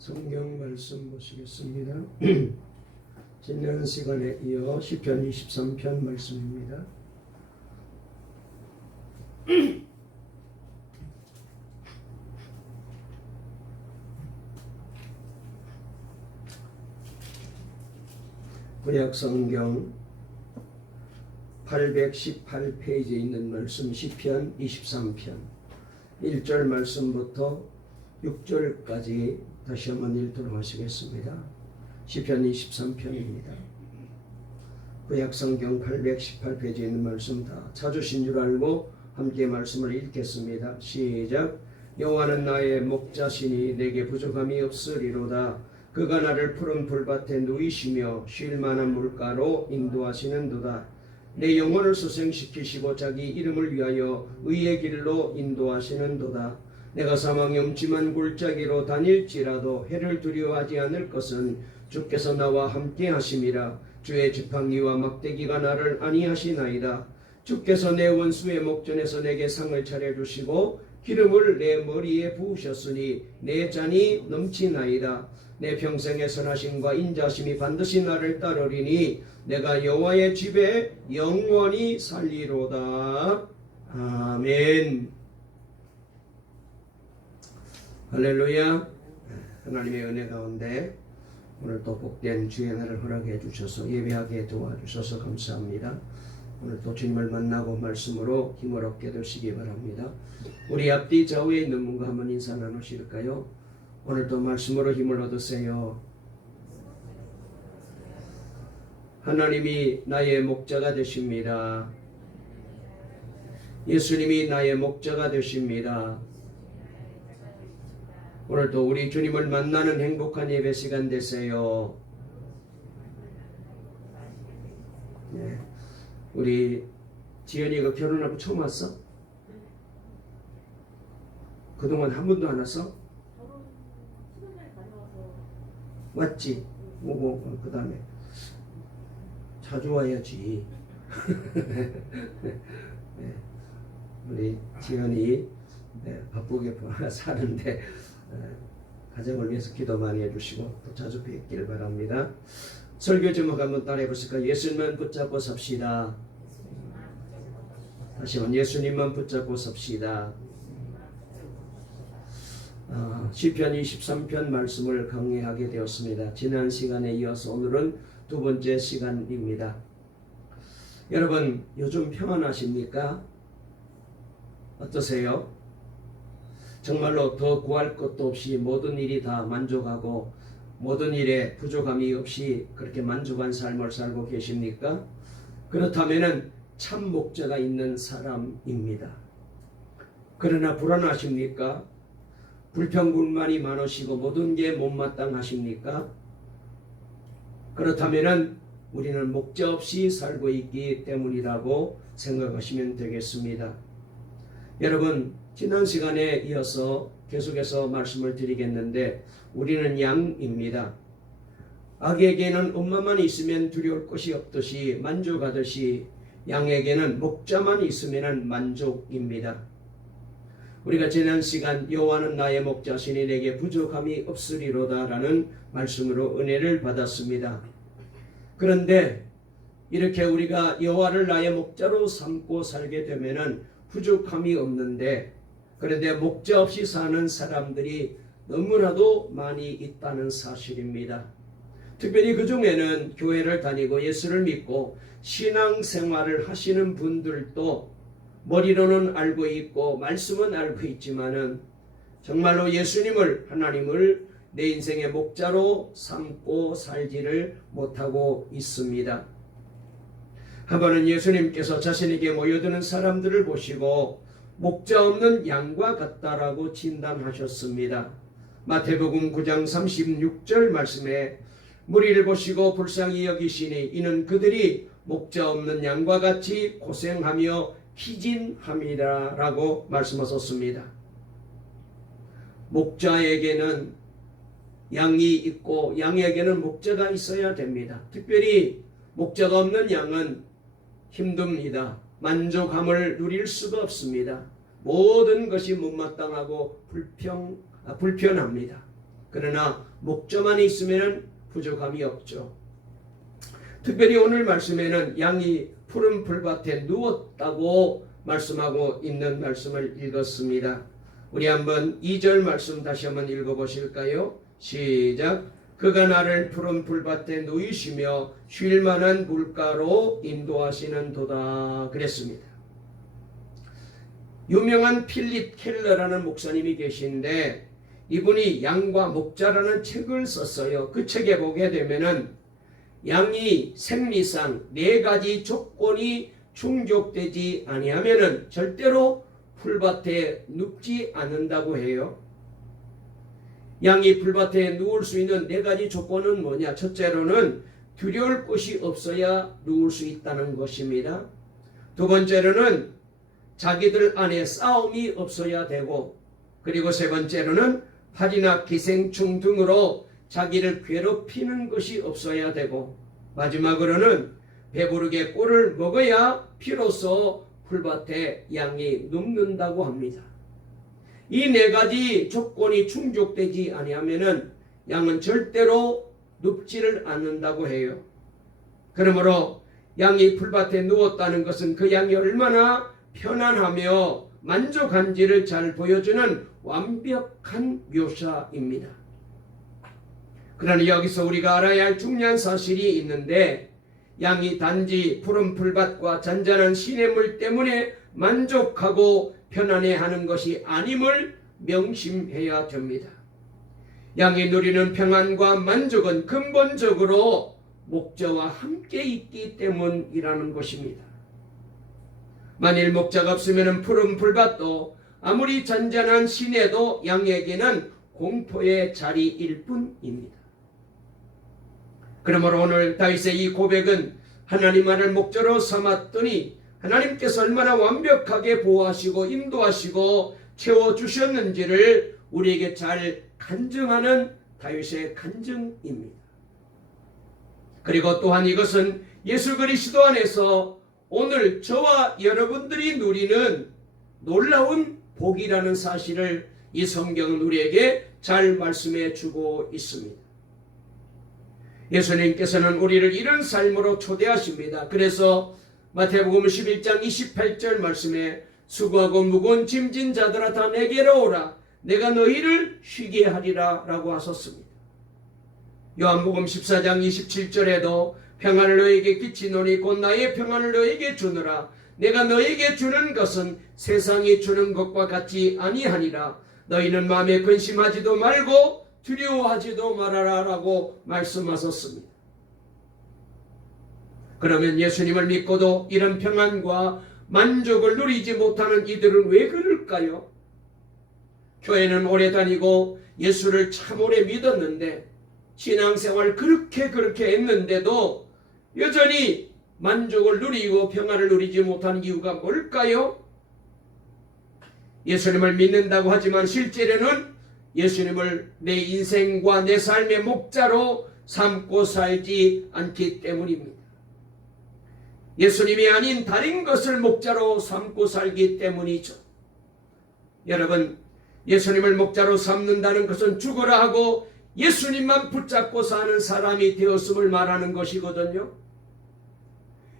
성경 말씀 보시겠습니다. 지난 시간에 이어 시편 23편 말씀입니다. 구약 성경 818페이지에 있는 말씀 시편 23편 1절 말씀부터 6절까지 다시 한번 읽도록 하시겠습니다. 시편 23편입니다. 구약 성경 818페이지에 있는 말씀 다 찾으신 줄 알고 함께 말씀을 읽겠습니다. 시작. 여호와는 나의 목자시니 내게 부족함이 없으리로다. 그가 나를 푸른 풀밭에 누이시며 쉴 만한 물가로 인도하시는도다. 내 영혼을 소생시키시고 자기 이름을 위하여 의의 길로 인도하시는도다. 내가 사망의 음침한 골짜기로 다닐지라도 해를 두려워하지 않을 것은 주께서 나와 함께 하심이라. 주의 지팡이와 막대기가 나를 안위하시나이다. 주께서 내 원수의 목전에서 내게 상을 차려주시고 기름을 내 머리에 부으셨으니 내 잔이 넘치나이다. 내 평생의 선하심과 인자심이 반드시 나를 따르리니 내가 여호와의 집에 영원히 살리로다. 아멘. 할렐루야. 하나님의 은혜 가운데 오늘 또 복된 주의 날을 허락해 주셔서 예배하게 도와주셔서 감사합니다. 오늘 또 주님을 만나고 말씀으로 힘을 얻게 되시기 바랍니다. 우리 앞뒤 좌우에 있는 분과 한번 인사 나누실까요? 오늘 또 말씀으로 힘을 얻으세요. 하나님이 나의 목자가 되십니다. 예수님이 나의 목자가 되십니다. 오늘도 우리 주님을 만나는 행복한 예배 시간 되세요. 네. 우리 지연이가 결혼하고 처음 왔어? 그동안 한 번도 안 왔어? 왔지? 오고 그 다음에 자주 와야지. 네. 우리 지연이 바쁘게 사는데 가정을 위해서 기도 많이 해주시고 또 자주 뵙기를 바랍니다. 설교 제목 한번 따라해 보실까요? 예수님만 붙잡고 삽시다. 다시 한번 예수님만 붙잡고 삽시다. 시편 23편 말씀을 강의하게 되었습니다. 지난 시간에 이어서 오늘은 두 번째 시간입니다. 여러분 요즘 평안하십니까? 어떠세요? 정말로 더 구할 것도 없이 모든 일이 다 만족하고 모든 일에 부족함이 없이 그렇게 만족한 삶을 살고 계십니까? 그렇다면 참 목자가 있는 사람입니다. 그러나 불안하십니까? 불평불만이 많으시고 모든 게 못마땅하십니까? 그렇다면 우리는 목자 없이 살고 있기 때문이라고 생각하시면 되겠습니다. 여러분 지난 시간에 이어서 계속해서 말씀을 드리겠는데 우리는 양입니다. 아기에게는 엄마만 있으면 두려울 것이 없듯이 만족하듯이 양에게는 목자만 있으면 만족입니다. 우리가 지난 시간 여호와는 나의 목자시니 내게 부족함이 없으리로다 라는 말씀으로 은혜를 받았습니다. 그런데 이렇게 우리가 여호와를 나의 목자로 삼고 살게 되면은 부족함이 없는데 그런데 목자 없이 사는 사람들이 너무나도 많이 있다는 사실입니다. 특별히 그 중에는 교회를 다니고 예수를 믿고 신앙생활을 하시는 분들도 머리로는 알고 있고 말씀은 알고 있지만은 정말로 예수님을 하나님을 내 인생의 목자로 삼고 살지를 못하고 있습니다. 한 번은 예수님께서 자신에게 모여드는 사람들을 보시고 목자 없는 양과 같다라고 진단하셨습니다. 마태복음 9장 36절 말씀에 무리를 보시고 불쌍히 여기시니 이는 그들이 목자 없는 양과 같이 고생하며 희진함이라 라고 말씀하셨습니다. 목자에게는 양이 있고 양에게는 목자가 있어야 됩니다. 특별히 목자가 없는 양은 힘듭니다. 만족함을 누릴 수가 없습니다. 모든 것이 못마땅하고 불편합니다. 그러나 목자만 있으면 부족함이 없죠. 특별히 오늘 말씀에는 양이 푸른 풀밭에 누웠다고 말씀하고 있는 말씀을 읽었습니다. 우리 한번 2절 말씀 다시 한번 읽어보실까요? 시작. 그가 나를 푸른 풀밭에 누이시며 쉴 만한 물가로 인도하시는 도다 그랬습니다. 유명한 필립 켈러라는 목사님이 계신데 이분이 양과 목자라는 책을 썼어요. 그 책에 보게 되면은 양이 생리상 4가지 조건이 충족되지 아니하면은 절대로 풀밭에 눕지 않는다고 해요. 양이 풀밭에 누울 수 있는 4가지 조건은 뭐냐? 첫째로는 두려울 곳이 없어야 누울 수 있다는 것입니다. 두 번째로는 자기들 안에 싸움이 없어야 되고, 그리고 세 번째로는 파리나 기생충 등으로 자기를 괴롭히는 것이 없어야 되고, 마지막으로는 배부르게 꿀을 먹어야 비로소 풀밭에 양이 눕는다고 합니다. 이 4가지 조건이 충족되지 아니하면은 양은 절대로 눕지를 않는다고 해요. 그러므로 양이 풀밭에 누웠다는 것은 그 양이 얼마나 편안하며 만족한지를 잘 보여주는 완벽한 묘사입니다. 그러나 여기서 우리가 알아야 할 중요한 사실이 있는데, 양이 단지 푸른 풀밭과 잔잔한 시냇물 때문에 만족하고 편안해하는 것이 아님을 명심해야 됩니다. 양이 누리는 평안과 만족은 근본적으로 목자와 함께 있기 때문이라는 것입니다. 만일 목자가 없으면 푸른 풀밭도 아무리 잔잔한 시내도 양에게는 공포의 자리일 뿐입니다. 그러므로 오늘 다윗의 이 고백은 하나님만을 목자로 삼았더니 하나님께서 얼마나 완벽하게 보호하시고 인도하시고 채워주셨는지를 우리에게 잘 간증하는 다윗의 간증입니다. 그리고 또한 이것은 예수 그리스도 안에서 오늘 저와 여러분들이 누리는 놀라운 복이라는 사실을 이 성경은 우리에게 잘 말씀해 주고 있습니다. 예수님께서는 우리를 이런 삶으로 초대하십니다. 그래서 마태복음 11장 28절 말씀에 수고하고 무거운 짐진 자들아 다 내게로 오라 내가 너희를 쉬게 하리라 라고 하셨습니다. 요한복음 14장 27절에도 평안을 너에게 끼치노니 곧 나의 평안을 너에게 주노라 내가 너에게 주는 것은 세상이 주는 것과 같지 아니하니라 너희는 마음에 근심하지도 말고 두려워하지도 말아라 라고 말씀하셨습니다. 그러면 예수님을 믿고도 이런 평안과 만족을 누리지 못하는 이들은 왜 그럴까요? 교회는 오래 다니고 예수를 참 오래 믿었는데 신앙생활 그렇게 했는데도 여전히 만족을 누리고 평안을 누리지 못하는 이유가 뭘까요? 예수님을 믿는다고 하지만 실제로는 예수님을 내 인생과 내 삶의 목자로 삼고 살지 않기 때문입니다. 예수님이 아닌 다른 것을 목자로 삼고 살기 때문이죠. 여러분, 예수님을 목자로 삼는다는 것은 죽으라 하고 예수님만 붙잡고 사는 사람이 되었음을 말하는 것이거든요.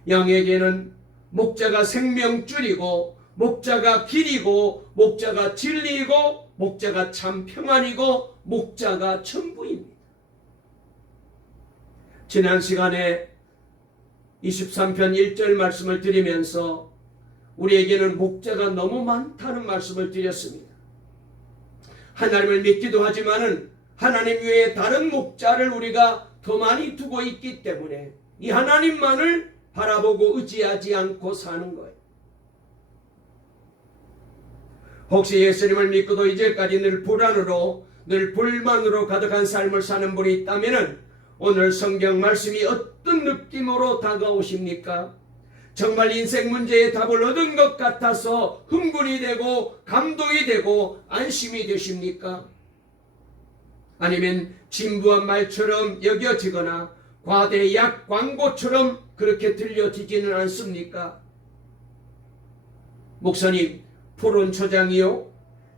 양에게는 목자가 생명줄이고 목자가 길이고 목자가 진리이고 목자가 참 평안이고 목자가 전부입니다. 지난 시간에 23편 1절 말씀을 드리면서 우리에게는 목자가 너무 많다는 말씀을 드렸습니다. 하나님을 믿기도 하지만은 하나님 외에 다른 목자를 우리가 더 많이 두고 있기 때문에 이 하나님만을 바라보고 의지하지 않고 사는 거예요. 혹시 예수님을 믿고도 이제까지 늘 불안으로 늘 불만으로 가득한 삶을 사는 분이 있다면 오늘 성경 말씀이 어떤 느낌으로 다가오십니까? 정말 인생 문제의 답을 얻은 것 같아서 흥분이 되고 감동이 되고 안심이 되십니까? 아니면 진부한 말처럼 여겨지거나 과대 약 광고처럼 그렇게 들려지지는 않습니까? 목사님, 푸른 초장이요?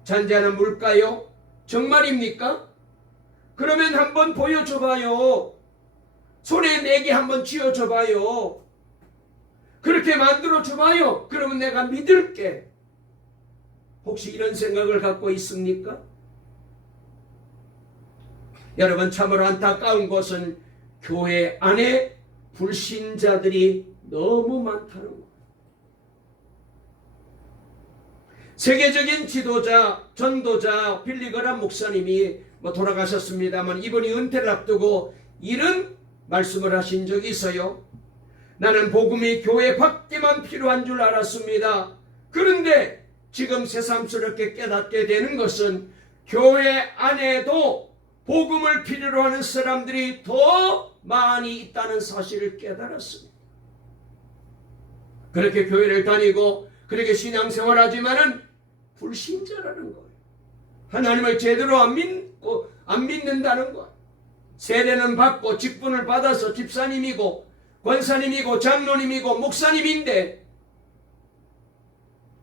잔잔한 물가요? 정말입니까? 그러면 한번 보여줘봐요. 손에 내게 한번 쥐어줘봐요. 그렇게 만들어줘봐요. 그러면 내가 믿을게. 혹시 이런 생각을 갖고 있습니까? 여러분, 참으로 안타까운 것은 교회 안에 불신자들이 너무 많다는 것. 세계적인 지도자, 전도자 빌리그람 목사님이 돌아가셨습니다만 이분이 은퇴를 앞두고 이런 말씀을 하신 적이 있어요. 나는 복음이 교회 밖에만 필요한 줄 알았습니다. 그런데 지금 새삼스럽게 깨닫게 되는 것은 교회 안에도 복음을 필요로 하는 사람들이 더 많이 있다는 사실을 깨달았습니다. 그렇게 교회를 다니고 그렇게 신앙생활하지만은 불신자라는 거예요. 하나님을 제대로 안 믿는다는 거예요. 세례는 받고 직분을 받아서 집사님이고 권사님이고 장로님이고 목사님인데,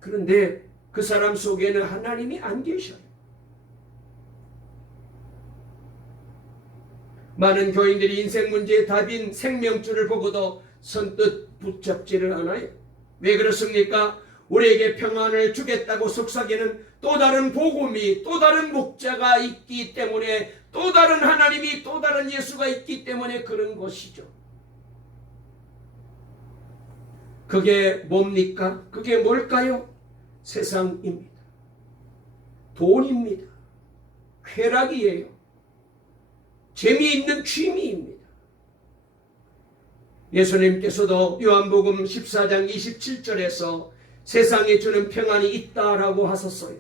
그런데 그 사람 속에는 하나님이 안 계셔요. 많은 교인들이 인생 문제의 답인 생명줄을 보고도 선뜻 붙잡지를 않아요. 왜 그렇습니까? 우리에게 평안을 주겠다고 속삭이는 또 다른 복음이, 또 다른 목자가 있기 때문에, 또 다른 하나님이, 또 다른 예수가 있기 때문에 그런 것이죠. 그게 뭡니까? 그게 뭘까요? 세상입니다. 돈입니다. 쾌락이에요. 재미있는 취미입니다. 예수님께서도 요한복음 14장 27절에서 세상에 주는 평안이 있다라고 하셨어요.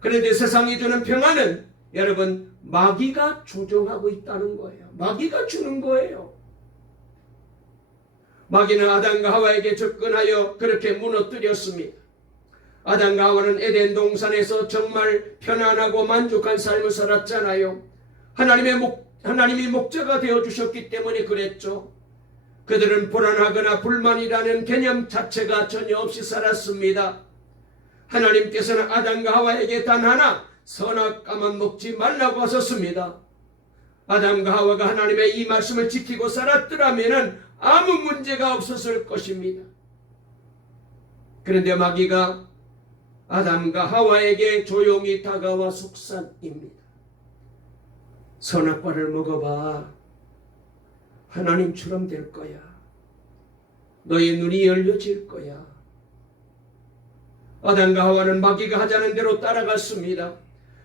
그런데 세상이 주는 평안은 여러분 마귀가 조종하고 있다는 거예요. 마귀가 주는 거예요. 마귀는 아담과 하와에게 접근하여 그렇게 무너뜨렸습니다. 아담과 하와는 에덴 동산에서 정말 편안하고 만족한 삶을 살았잖아요. 하나님이 목자가 되어주셨기 때문에 그랬죠. 그들은 불안하거나 불만이라는 개념 자체가 전혀 없이 살았습니다. 하나님께서는 아담과 하와에게 단 하나 선악과만 먹지 말라고 하셨습니다. 아담과 하와가 하나님의 이 말씀을 지키고 살았더라면 아무 문제가 없었을 것입니다. 그런데 마귀가 아담과 하와에게 조용히 다가와 속삭입니다. 선악과를 먹어봐. 하나님처럼 될 거야. 너의 눈이 열려질 거야. 아담과 하와는 마귀가 하자는 대로 따라갔습니다.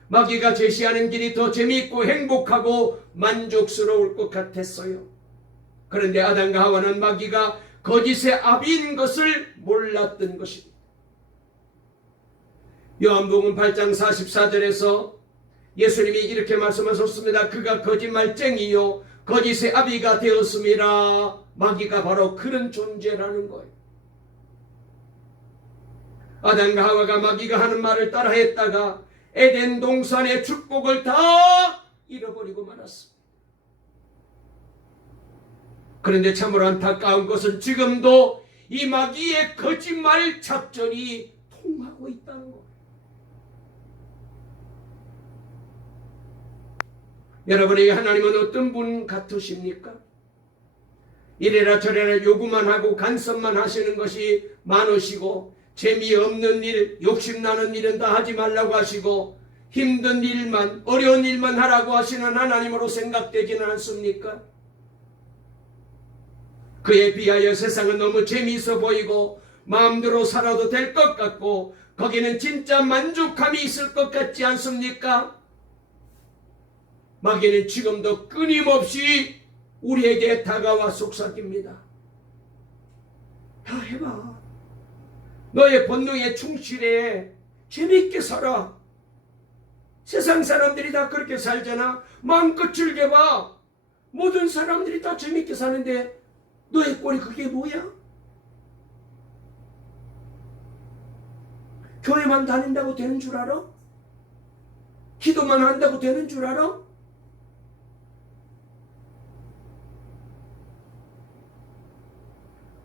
마귀가 제시하는 길이 더 재미있고 행복하고 만족스러울 것 같았어요. 그런데 아담과 하와는 마귀가 거짓의 아비인 것을 몰랐던 것입니다. 요한복음 8장 44절에서 예수님이 이렇게 말씀하셨습니다. 그가 거짓말쟁이요 거짓의 아비가 되었음이라. 마귀가 바로 그런 존재라는 거예요. 아담과 하와가 마귀가 하는 말을 따라했다가 에덴 동산의 축복을 다 잃어버리고 말았습니다. 그런데 참으로 안타까운 것은 지금도 이 마귀의 거짓말 작전이 통하고 있다는 거예요. 여러분에게 하나님은 어떤 분 같으십니까? 이래라 저래라 요구만 하고 간섭만 하시는 것이 많으시고, 재미없는 일, 욕심나는 일은 다 하지 말라고 하시고, 힘든 일만, 어려운 일만 하라고 하시는 하나님으로 생각되지는 않습니까? 그에 비하여 세상은 너무 재미있어 보이고 마음대로 살아도 될 것 같고 거기는 진짜 만족함이 있을 것 같지 않습니까? 마귀는 지금도 끊임없이 우리에게 다가와 속삭입니다. 다 해봐. 너의 본능에 충실해. 재미있게 살아. 세상 사람들이 다 그렇게 살잖아. 마음껏 즐겨봐. 모든 사람들이 다 재미있게 사는데 너의 꼴이 그게 뭐야? 교회만 다닌다고 되는 줄 알아? 기도만 한다고 되는 줄 알아?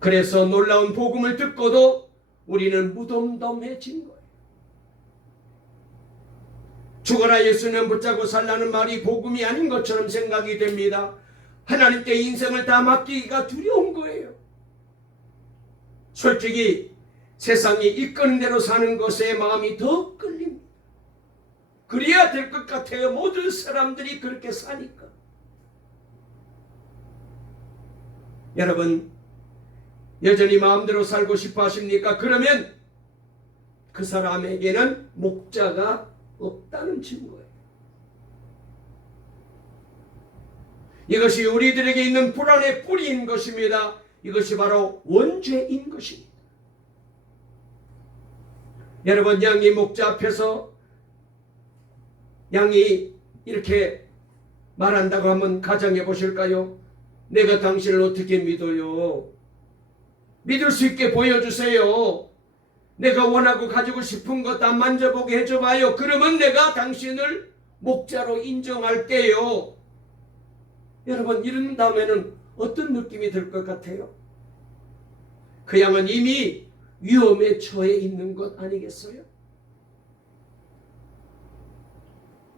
그래서 놀라운 복음을 듣고도 우리는 무덤덤해진 거예요. 죽어라 예수는 붙잡고 살라는 말이 복음이 아닌 것처럼 생각이 됩니다. 하나님께 인생을 다 맡기기가 두려운 거예요. 솔직히 세상이 이끄는 대로 사는 것에 마음이 더 끌립니다. 그래야 될 것 같아요. 모든 사람들이 그렇게 사니까. 여러분, 여전히 마음대로 살고 싶어 하십니까? 그러면 그 사람에게는 목자가 없다는 증거예요. 이것이 우리들에게 있는 불안의 뿌리인 것입니다. 이것이 바로 원죄인 것입니다. 여러분, 양이 목자 앞에서 양이 이렇게 말한다고 한번 가정해 보실까요? 내가 당신을 어떻게 믿어요? 믿을 수 있게 보여주세요. 내가 원하고 가지고 싶은 것 다 만져보게 해줘봐요. 그러면 내가 당신을 목자로 인정할게요. 여러분, 이런 다음에는 어떤 느낌이 들 것 같아요? 그 양은 이미 위험에 처해 있는 것 아니겠어요?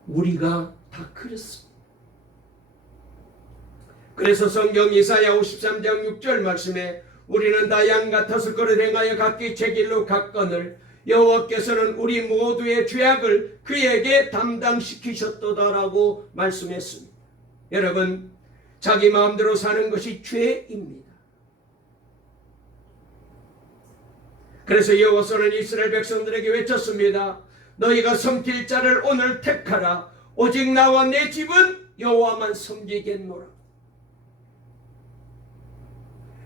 우리가 다 그렇습니다. 그래서 성경 이사야 53장 6절 말씀에 우리는 다 양 같아서 그릇 행하여 각기 제 길로 갔거늘 여호와께서는 우리 모두의 죄악을 그에게 담당시키셨도다라고 말씀했습니다. 여러분, 자기 마음대로 사는 것이 죄입니다. 그래서 여호와께서는 이스라엘 백성들에게 외쳤습니다. 너희가 섬길 자를 오늘 택하라. 오직 나와 내 집은 여호와만 섬기겠노라.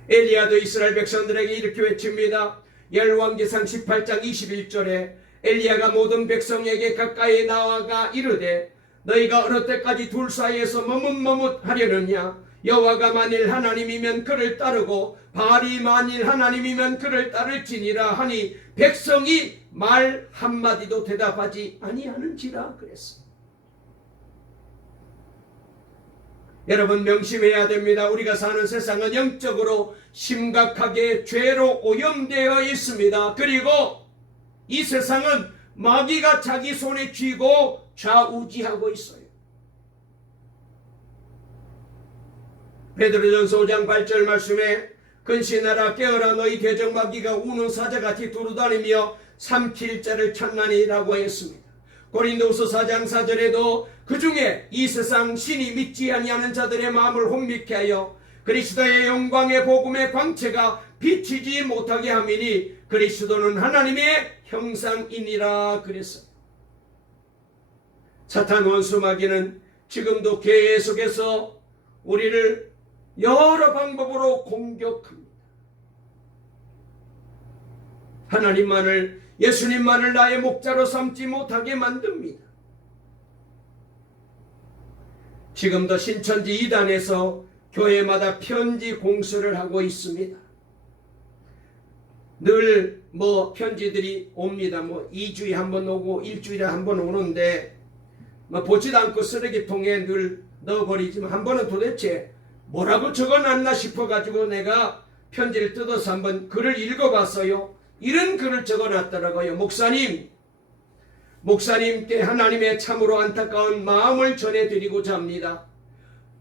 엘리야도 이스라엘 백성들에게 이렇게 외칩니다. 열왕기상 18장 21절에 엘리야가 모든 백성에게 가까이 나아가 이르되 너희가 어느 때까지 둘 사이에서 머뭇머뭇하려느냐. 여호와가 만일 하나님이면 그를 따르고 바알이 만일 하나님이면 그를 따를지니라 하니 백성이 말 한마디도 대답하지 아니하는지라 그랬습니다. 여러분, 명심해야 됩니다. 우리가 사는 세상은 영적으로 심각하게 죄로 오염되어 있습니다. 그리고 이 세상은 마귀가 자기 손에 쥐고 좌우지하고 있어요. 베드로전서 5장 8절 말씀에 근신하라 깨어라 너희 대적마귀가 우는 사자같이 두루다니며 삼킬 자를 찾나니라고 했습니다. 고린도후서 4장 4절에도 그 중에 이 세상 신이 믿지 아니하는 자들의 마음을 혼미케 하여 그리스도의 영광의 복음의 광채가 비치지 못하게 함이니 그리스도는 하나님의 형상이니라 그랬어요. 사탄 원수 마귀는 지금도 계속해서 우리를 여러 방법으로 공격합니다. 하나님만을, 예수님만을 나의 목자로 삼지 못하게 만듭니다. 지금도 신천지 이단에서 교회마다 편지 공수를 하고 있습니다. 늘 편지들이 옵니다. 2주에 한 번 오고 일주일에 한 번 오는데 보지도 않고 쓰레기통에 늘 넣어버리지만 한 번은 도대체 뭐라고 적어놨나 싶어가지고 내가 편지를 뜯어서 한번 글을 읽어봤어요. 이런 글을 적어놨더라고요. 목사님께 하나님의 참으로 안타까운 마음을 전해드리고자 합니다.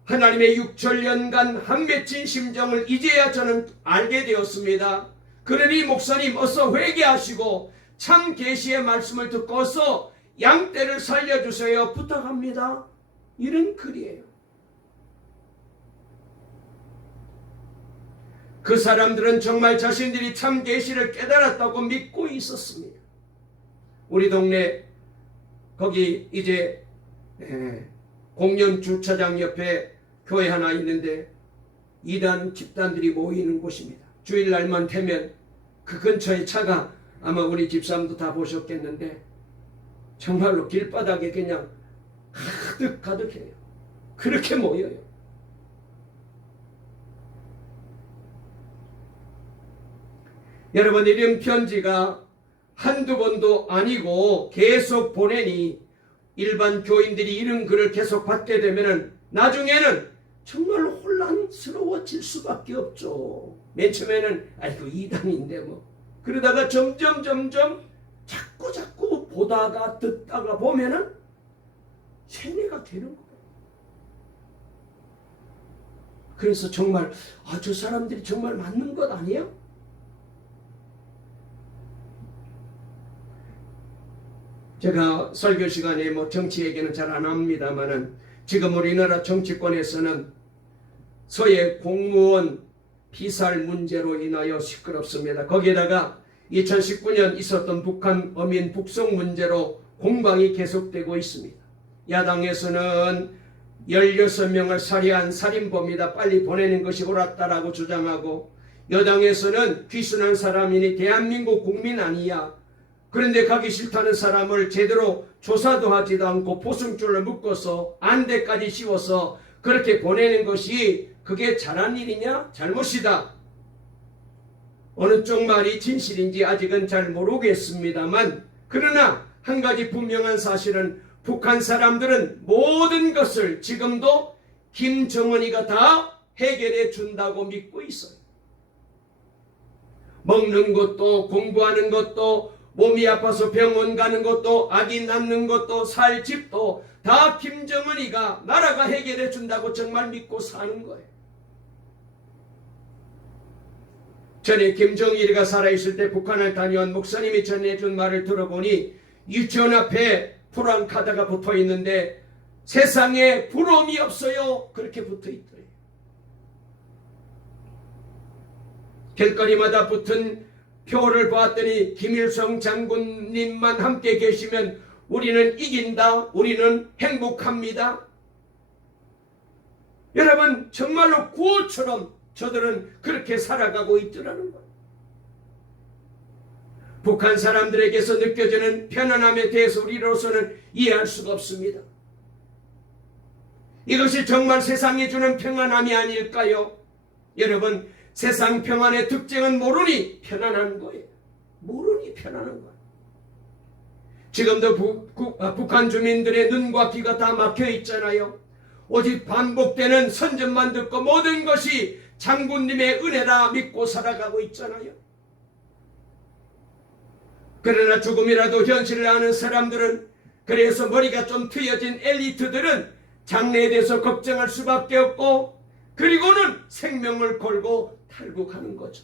하나님의 6천년간 한 맺힌 심정을 이제야 저는 알게 되었습니다. 그러니 목사님 어서 회개하시고 참 계시의 말씀을 듣고 어서 양떼를 살려주세요. 부탁합니다. 이런 글이에요. 그 사람들은 정말 자신들이 참 계시를 깨달았다고 믿고 있었습니다. 우리 동네 거기 이제 공연 주차장 옆에 교회 하나 있는데 이단 집단들이 모이는 곳입니다. 주일날만 되면 그 근처에 차가 아마 우리 집사람도 다 보셨겠는데 정말로 길바닥에 그냥 가득해요. 그렇게 모여요. 여러분, 이런 편지가 한두 번도 아니고 계속 보내니 일반 교인들이 이런 글을 계속 받게 되면 나중에는 정말 혼란스러워질 수밖에 없죠. 맨 처음에는 아이고 이단인데 그러다가 점점 자꾸 보다가 듣다가 보면은 세뇌가 되는 거예요. 그래서 정말 저 사람들이 정말 맞는 것 아니에요? 제가 설교 시간에 정치 얘기는 잘 안 합니다만은 지금 우리나라 정치권에서는 소위 공무원 피살 문제로 인하여 시끄럽습니다. 거기에다가 2019년 있었던 북한 어민 북송 문제로 공방이 계속되고 있습니다. 야당에서는 16명을 살해한 살인범이다, 빨리 보내는 것이 옳았다라고 주장하고, 여당에서는 귀순한 사람이니 대한민국 국민 아니야, 그런데 가기 싫다는 사람을 제대로 조사도 하지도 않고 포승줄을 묶어서 안대까지 씌워서 그렇게 보내는 것이 그게 잘한 일이냐? 잘못이다. 어느 쪽 말이 진실인지 아직은 잘 모르겠습니다만, 그러나 한 가지 분명한 사실은 북한 사람들은 모든 것을 지금도 김정은이가 다 해결해 준다고 믿고 있어요. 먹는 것도, 공부하는 것도, 몸이 아파서 병원 가는 것도, 아기 낳는 것도, 살 집도 다 김정은이가, 나라가 해결해 준다고 정말 믿고 사는 거예요. 전에 김정일이가 살아있을 때 북한을 다녀온 목사님이 전해준 말을 들어보니 유치원 앞에 프랑카드가 붙어 있는데 세상에 부러움이 없어요, 그렇게 붙어 있더래요. 길거리마다 붙은 표를 봤더니 김일성 장군님만 함께 계시면 우리는 이긴다, 우리는 행복합니다. 여러분, 정말로 구호처럼 저들은 그렇게 살아가고 있더라는 거예요. 북한 사람들에게서 느껴지는 편안함에 대해서 우리로서는 이해할 수가 없습니다. 이것이 정말 세상이 주는 평안함이 아닐까요? 여러분, 세상 평안의 특징은 모르니 편안한 거예요. 모르니 편안한 거예요. 지금도 북한 주민들의 눈과 귀가 다 막혀 있잖아요. 오직 반복되는 선전만 듣고 모든 것이 장군님의 은혜라 믿고 살아가고 있잖아요. 그러나 조금이라도 현실을 아는 사람들은, 그래서 머리가 좀 트여진 엘리트들은 장래에 대해서 걱정할 수밖에 없고, 그리고는 생명을 걸고 탈북하는 거죠.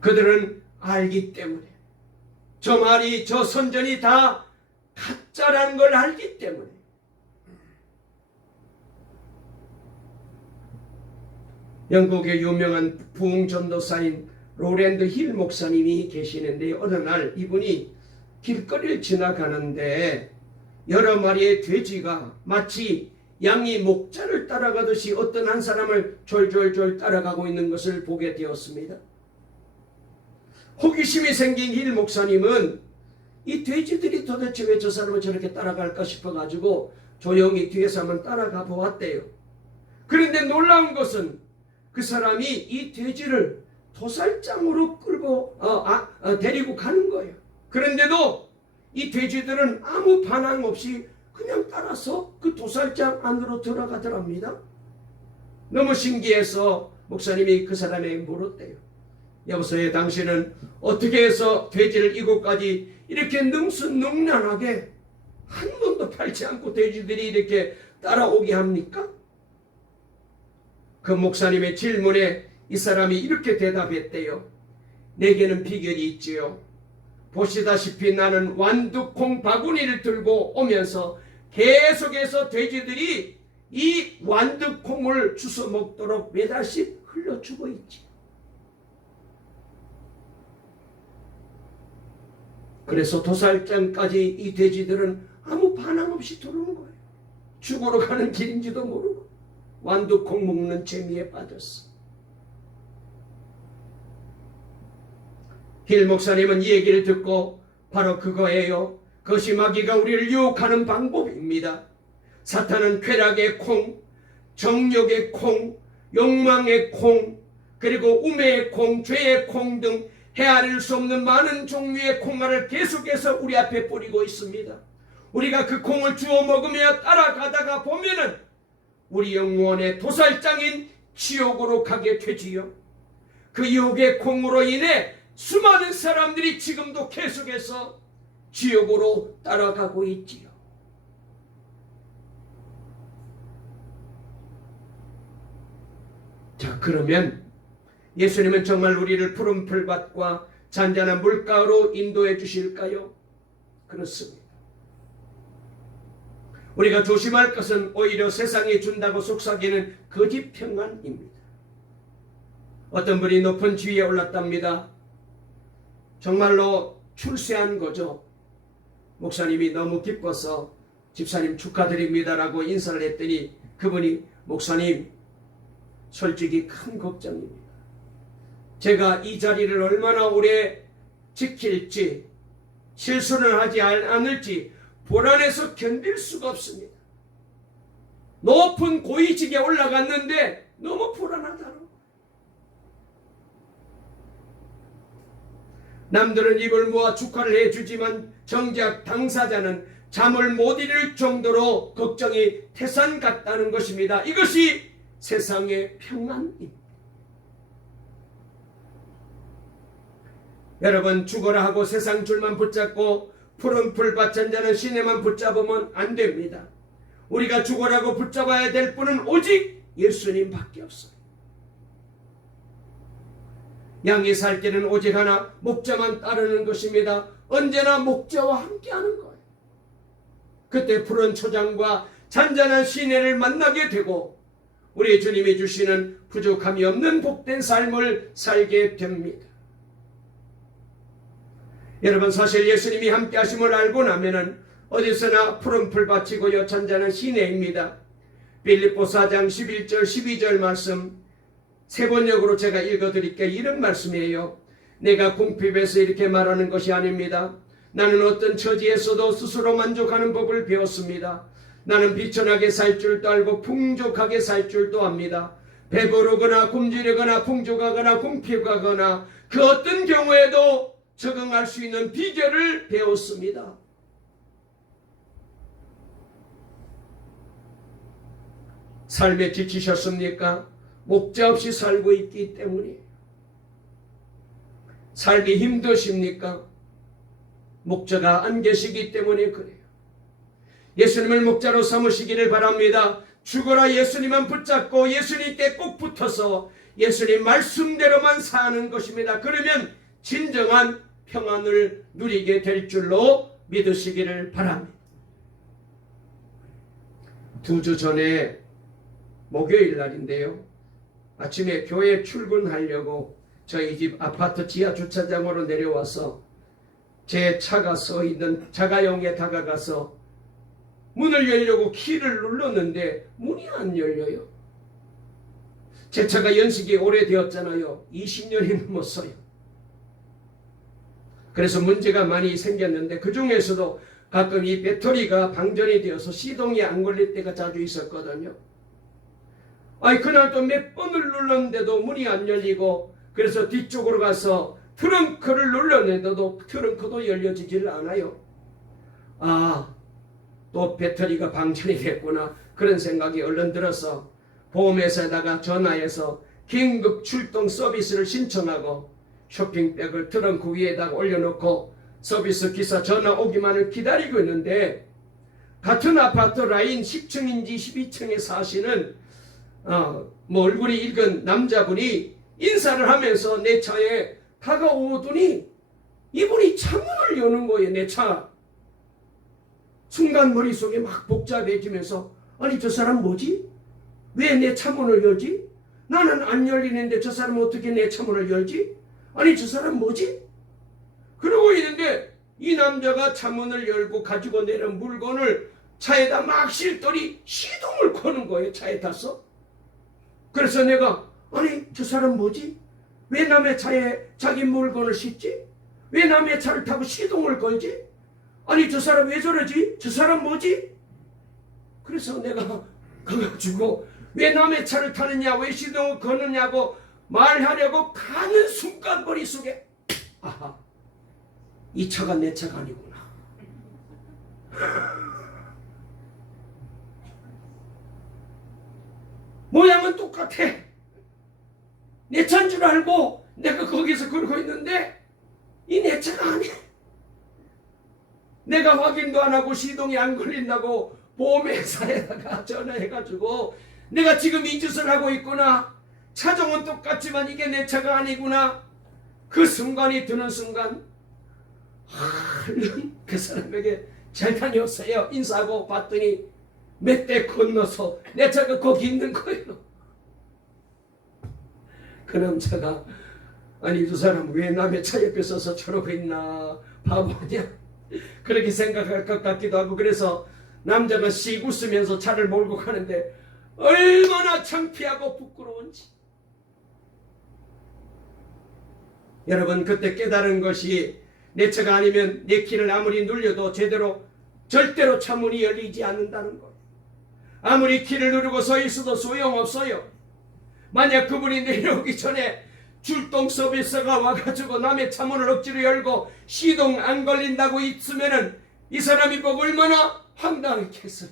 그들은 알기 때문에, 저 말이, 저 선전이 다 가짜라는 걸 알기 때문에. 영국의 유명한 부흥 전도사인 로랜드 힐 목사님이 계시는데, 어느 날 이분이 길거리를 지나가는데 여러 마리의 돼지가 마치 양이 목자를 따라가듯이 어떤 한 사람을 졸졸졸 따라가고 있는 것을 보게 되었습니다. 호기심이 생긴 힐 목사님은 이 돼지들이 도대체 왜 저 사람을 저렇게 따라갈까 싶어가지고 조용히 뒤에서 한번 따라가 보았대요. 그런데 놀라운 것은 그 사람이 이 돼지를 도살장으로 끌고 데리고 가는 거예요. 그런데도 이 돼지들은 아무 반항 없이 그냥 따라서 그 도살장 안으로 들어가더랍니다. 너무 신기해서 목사님이 그 사람에게 물었대요. 여보세요, 당신은 어떻게 해서 돼지를 이곳까지 이렇게 능수능란하게 한 번도 팔지 않고 돼지들이 이렇게 따라오게 합니까? 그 목사님의 질문에 이 사람이 이렇게 대답했대요. 내게는 비결이 있지요. 보시다시피 나는 완두콩 바구니를 들고 오면서 계속해서 돼지들이 이 완두콩을 주워 먹도록 매달씩 흘려주고 있지. 그래서 도살장까지 이 돼지들은 아무 반항 없이 들어오는 거예요. 죽으러 가는 길인지도 모르고 완두콩 먹는 재미에 빠졌어. 힐 목사님은 이 얘기를 듣고 바로 그거예요. 그것이 마귀가 우리를 유혹하는 방법입니다. 사탄은 쾌락의 콩, 정욕의 콩, 욕망의 콩, 그리고 우매의 콩, 죄의 콩 등 헤아릴 수 없는 많은 종류의 콩알을 계속해서 우리 앞에 뿌리고 있습니다. 우리가 그 콩을 주워 먹으며 따라가다가 보면은 우리 영혼의 도살장인 지옥으로 가게 되지요. 그 유혹의 콩으로 인해 수많은 사람들이 지금도 계속해서 지옥으로 따라가고 있지요. 자, 그러면 예수님은 정말 우리를 푸른 풀밭과 잔잔한 물가로 인도해 주실까요? 그렇습니다. 우리가 조심할 것은 오히려 세상이 준다고 속삭이는 거짓 평안입니다. 어떤 분이 높은 지위에 올랐답니다. 정말로 출세한 거죠. 목사님이 너무 기뻐서 집사님 축하드립니다라고 인사를 했더니 그분이 목사님 솔직히 큰 걱정입니다. 제가 이 자리를 얼마나 오래 지킬지 실수를 하지 않을지 불안해서 견딜 수가 없습니다. 높은 고위직에 올라갔는데 너무 불안하다는 거예요. 남들은 입을 모아 축하를 해주지만 정작 당사자는 잠을 못 이룰 정도로 걱정이 태산 같다는 것입니다. 이것이 세상의 평안입니다. 여러분, 죽어라 하고 세상 줄만 붙잡고 푸른 풀밭 잔잔한 시내만 붙잡으면 안 됩니다. 우리가 죽어라고 붙잡아야 될 분은 오직 예수님밖에 없어요. 양이 살 길은 오직 하나, 목자만 따르는 것입니다. 언제나 목자와 함께하는 거예요. 그때 푸른 초장과 잔잔한 시내를 만나게 되고 우리 주님이 주시는 부족함이 없는 복된 삶을 살게 됩니다. 여러분, 사실 예수님이 함께 하심을 알고 나면은 어디서나 푸른 풀밭이고요 잔잔한 시내입니다. 빌립보서 4장 11절 12절 말씀 세 번역으로 제가 읽어드릴게요. 이런 말씀이에요. 내가 궁핍해서 이렇게 말하는 것이 아닙니다. 나는 어떤 처지에서도 스스로 만족하는 법을 배웠습니다. 나는 비천하게 살 줄도 알고 풍족하게 살 줄도 압니다. 배부르거나 굶주리거나 풍족하거나 궁핍하거나 그 어떤 경우에도 적응할 수 있는 비결을 배웠습니다. 삶에 지치셨습니까? 목자 없이 살고 있기 때문이에요. 삶이 힘드십니까? 목자가 안 계시기 때문에 그래요. 예수님을 목자로 삼으시기를 바랍니다. 죽어라 예수님만 붙잡고 예수님께 꼭 붙어서 예수님 말씀대로만 사는 것입니다. 그러면 진정한 평안을 누리게 될 줄로 믿으시기를 바랍니다. 2주 전에 목요일 날인데요. 아침에 교회 출근하려고 저희 집 아파트 지하 주차장으로 내려와서 제 차가 서 있는 자가용에 다가가서 문을 열려고 키를 눌렀는데 문이 안 열려요. 제 차가 연식이 오래되었잖아요. 20년이 넘었어요. 그래서 문제가 많이 생겼는데 그 중에서도 가끔 이 배터리가 방전이 되어서 시동이 안 걸릴 때가 자주 있었거든요. 그날 또 몇 번을 눌렀는데도 문이 안 열리고 그래서 뒤쪽으로 가서 트렁크를 눌렀는데도 트렁크도 열려지질 않아요. 또 배터리가 방전이 됐구나 그런 생각이 얼른 들어서 보험회사에다가 전화해서 긴급 출동 서비스를 신청하고 쇼핑백을 트렁크 위에다가 올려놓고 서비스 기사 전화 오기만을 기다리고 있는데 같은 아파트 라인 10층인지 12층에 사시는 얼굴이 익은 남자분이 인사를 하면서 내 차에 다가오더니 이분이 창문을 여는 거예요. 내 차. 순간 머릿속에 막 복잡해지면서 저 사람 뭐지? 왜 내 차문을 열지? 나는 안 열리는데 저 사람은 어떻게 내 차문을 열지? 저 사람 뭐지? 그러고 있는데 이 남자가 차문을 열고 가지고 내린 물건을 차에다 막 싣더니 시동을 거는 거예요. 차에 타서. 그래서 내가 저 사람 뭐지? 왜 남의 차에 자기 물건을 싣지? 왜 남의 차를 타고 시동을 걸지? 저 사람 왜 저러지? 저 사람 뭐지? 그래서 내가 가가지고 왜 남의 차를 타느냐 왜 시동을 거느냐고 말하려고 가는 순간 머릿속에 이 차가 내 차가 아니구나. 모양은 똑같아. 내 차인 줄 알고 내가 거기서 그러고 있는데 이 내 차가 아니야. 내가 확인도 안 하고 시동이 안 걸린다고 보험회사에다가 전화해가지고 내가 지금 이 짓을 하고 있구나, 차종은 똑같지만 이게 내 차가 아니구나, 그 순간이 드는 순간 얼른 그 사람에게 잘 다녀오세요 인사하고 봤더니 몇 대 건너서 내 차가 거기 있는 거예요. 그 남자가 아니 저 사람 왜 남의 차 옆에 서서 저러고 있나, 바보냐 그렇게 생각할 것 같기도 하고, 그래서 남자가 씩 웃으면서 차를 몰고 가는데 얼마나 창피하고 부끄러운지. 여러분, 그때 깨달은 것이 내 차가 아니면 내 키를 아무리 눌려도 절대로 차 문이 열리지 않는다는 것. 아무리 키를 누르고 서 있어도 소용없어요. 만약 그분이 내려오기 전에 출동 서비스가 와가지고 남의 차 문을 억지로 열고 시동 안 걸린다고 있으면은 이 사람이 보고 얼마나 황당했겠어요.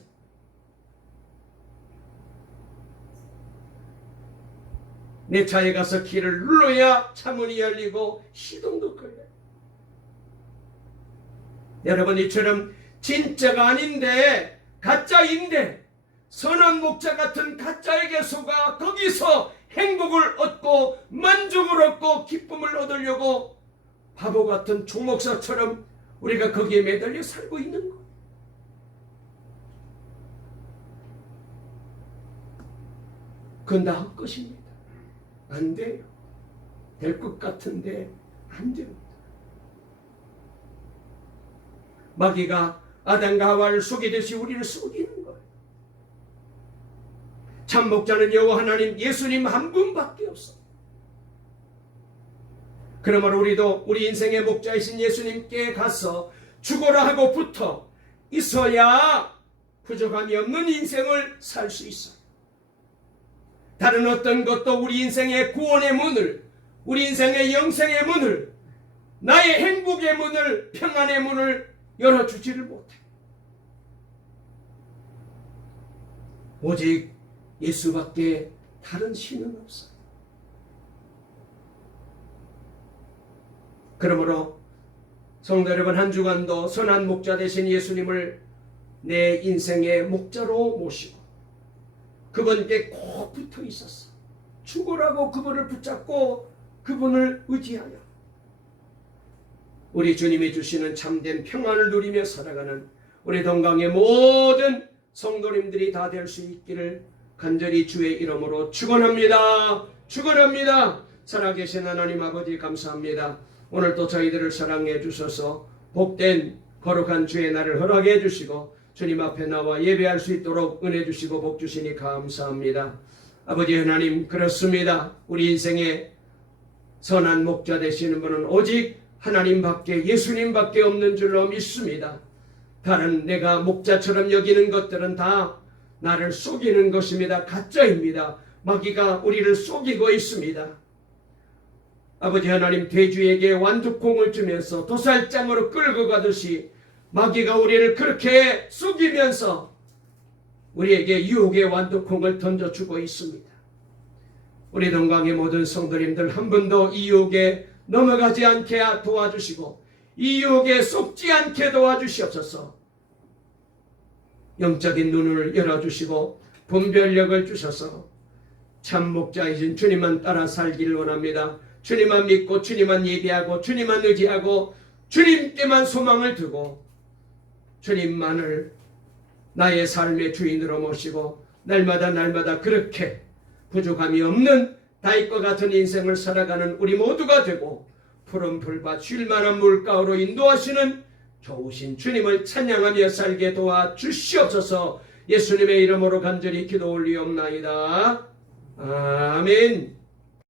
내 차에 가서 키를 눌러야 차 문이 열리고 시동도 걸려요. 여러분, 이처럼 진짜가 아닌데 가짜인데 선한 목자 같은 가짜에게 속아 거기서 행복을 얻고 만족을 얻고 기쁨을 얻으려고 바보 같은 총목사처럼 우리가 거기에 매달려 살고 있는 것. 그건 다 헛것입니다. 안 돼요. 될 것 같은데 안 됩니다. 마귀가 아담과 하와를 속이듯이 우리를 속이는 거예요. 참 목자는 여호와 하나님 예수님 한 분밖에 없어요. 그러므로 우리도 우리 인생의 목자이신 예수님께 가서 죽어라 하고 붙어 있어야 부족함이 없는 인생을 살 수 있어요. 다른 어떤 것도 우리 인생의 구원의 문을, 우리 인생의 영생의 문을, 나의 행복의 문을, 평안의 문을 열어주지를 못해. 오직 예수밖에 다른 신은 없어요. 그러므로 성도 여러분, 한 주간도 선한 목자 되신 예수님을 내 인생의 목자로 모시고 그분께 꼭 붙어 있었어. 죽으라고 그분을 붙잡고 그분을 의지하여 우리 주님이 주시는 참된 평안을 누리며 살아가는 우리 동강의 모든 성도님들이 다 될 수 있기를 간절히 주의 이름으로 축원합니다. 축원합니다. 살아계신 하나님 아버지 감사합니다. 오늘도 저희들을 사랑해 주셔서 복된 거룩한 주의 날을 허락해 주시고 주님 앞에 나와 예배할 수 있도록 은혜 주시고 복 주시니 감사합니다. 아버지 하나님, 그렇습니다. 우리 인생의 선한 목자 되시는 분은 오직 하나님밖에, 예수님밖에 없는 줄로 믿습니다. 다른 내가 목자처럼 여기는 것들은 다 나를 속이는 것입니다. 가짜입니다. 마귀가 우리를 속이고 있습니다. 아버지 하나님, 돼지에게 완두콩을 주면서 도살장으로 끌고 가듯이 마귀가 우리를 그렇게 속이면서 우리에게 유혹의 완두콩을 던져주고 있습니다. 우리 동강의 모든 성도님들 한 번도 이 유혹에 넘어가지 않게 도와주시고 이 유혹에 속지 않게 도와주시옵소서. 영적인 눈을 열어주시고 분별력을 주셔서 참 목자이신 주님만 따라 살기를 원합니다. 주님만 믿고 주님만 예배하고 주님만 의지하고 주님께만 소망을 두고 주님만을 나의 삶의 주인으로 모시고 날마다 그렇게 부족함이 없는 다윗과 같은 인생을 살아가는 우리 모두가 되고 푸른 풀밭 쉴만한 물가로 인도하시는 좋으신 주님을 찬양하며 살게 도와주시옵소서. 예수님의 이름으로 간절히 기도 올리옵나이다. 아멘.